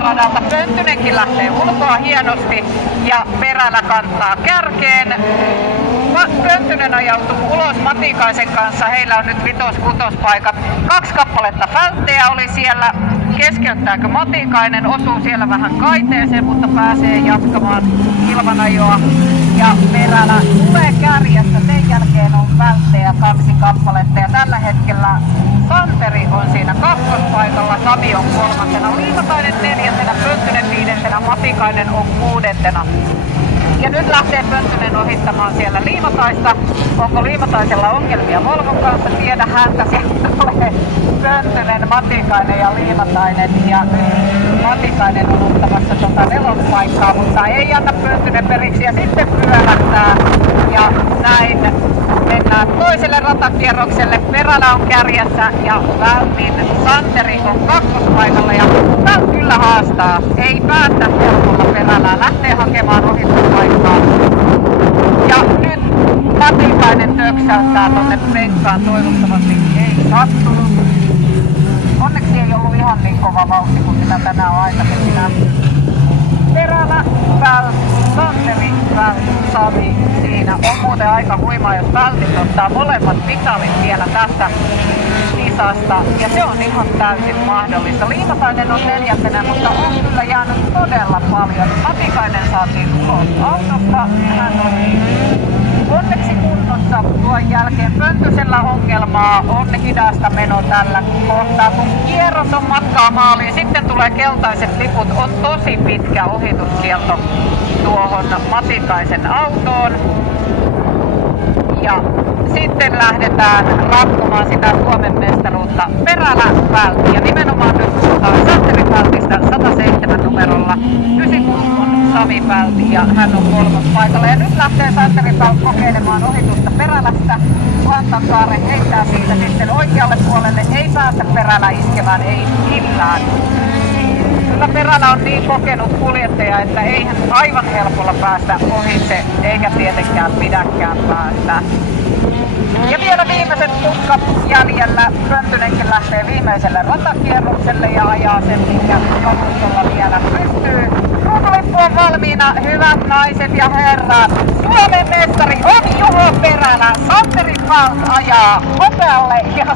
pääradalta. Pönttynenkin lähtee ulkoa hienosti ja Perälä kantaa kärkeen. Pönttynen ajautuu ulos Matikaisen kanssa. Heillä on nyt 5-6 paikat. 2 kappaletta fälttejä oli siellä. Keskeyttääkö Matikainen? Osuu siellä vähän kaiteeseen, mutta pääsee jatkamaan kilvanajoa. Ja Perälä tulee kärjessä. Sen jälkeen on fälttejä 2 kappaletta. Ja tällä hetkellä Santeri on siinä 2. paikalla. Sami on 3. Liimatainen 4. Pönttynen 5. Matikainen on 6. Ja nyt lähtee Pönttynen ohittamaan siellä Liimataista. Onko Liimataisella ongelmia Volvon kanssa? Tiedä häntä. Sieltä tulee Pönttynen, Matikainen ja Liimatainen. Ja nyt Matikainen on ottamassa 4. paikkaa, mutta ei anna Pönttynen periksi ja sitten pyörähtää. Ja näin mennään toiselle ratakierrokselle. Perälä on kärjessä ja Vältin Santeri on 2. paikalla. Ja Vält kyllä haastaa. Ei päästä helpolla Perälää. Lähtee hakemaan ohituspaikkaa. Ja nyt Matikainen töksäyttää tonne penkkaan. Toivottavasti ei sattunut. Onneksi ei ollut ihan niin kova vauhti kuin mitä tänään on aikaisemmin nähty. Perälä, Vält, Santeri, Vält, Sami. Siinä on muuten aika huimaa, jos Vältit ottaa molemmat mitalit vielä tästä kisasta. Ja se on ihan täysin mahdollista. Liimatainen on 4. mutta on kyllä jäänyt todella paljon. Matikainen saatiin ulos autosta. Hän on onneksi kunnossa tuon jälkeen. Pönttysellä ongelmaa, on hidasta meno tällä kohtaa. Kun kierros on matkaa maaliin, sitten tulee keltaiset liput. On tosi pitkä ohituskielto tuohon Matikaisen autoon. Ja sitten lähdetään ratkomaan sitä Suomen mestaruutta. Perälä, Vält ja nimenomaan nyt puhutaan Santeri Vältistä 107 numerolla. 96 on Sami Vält ja hän on 3. paikalla. Ja nyt lähtee Santeri Vält kokeilemaan ohitusta Perälästä. Lantansaaren heittää siitä sitten oikealle puolelle. Ei päästä Perälä iskemään, ei millään. Kyllä Perälä on niin kokenut kuljettaja, että ei hän aivan helpolla päästä ohitse, eikä tietenkään pidäkään päästä. Ja vielä viimeiset putkat jäljellä. Pönttynenkin lähtee viimeiselle ratakierrokselle ja ajaa sen, minkä kalustolla vielä pystyy. Ruukulippu on valmiina, hyvät naiset ja herrat. Suomen mestari on Juho Perälä. Santeri Vält ajaa hopealle ja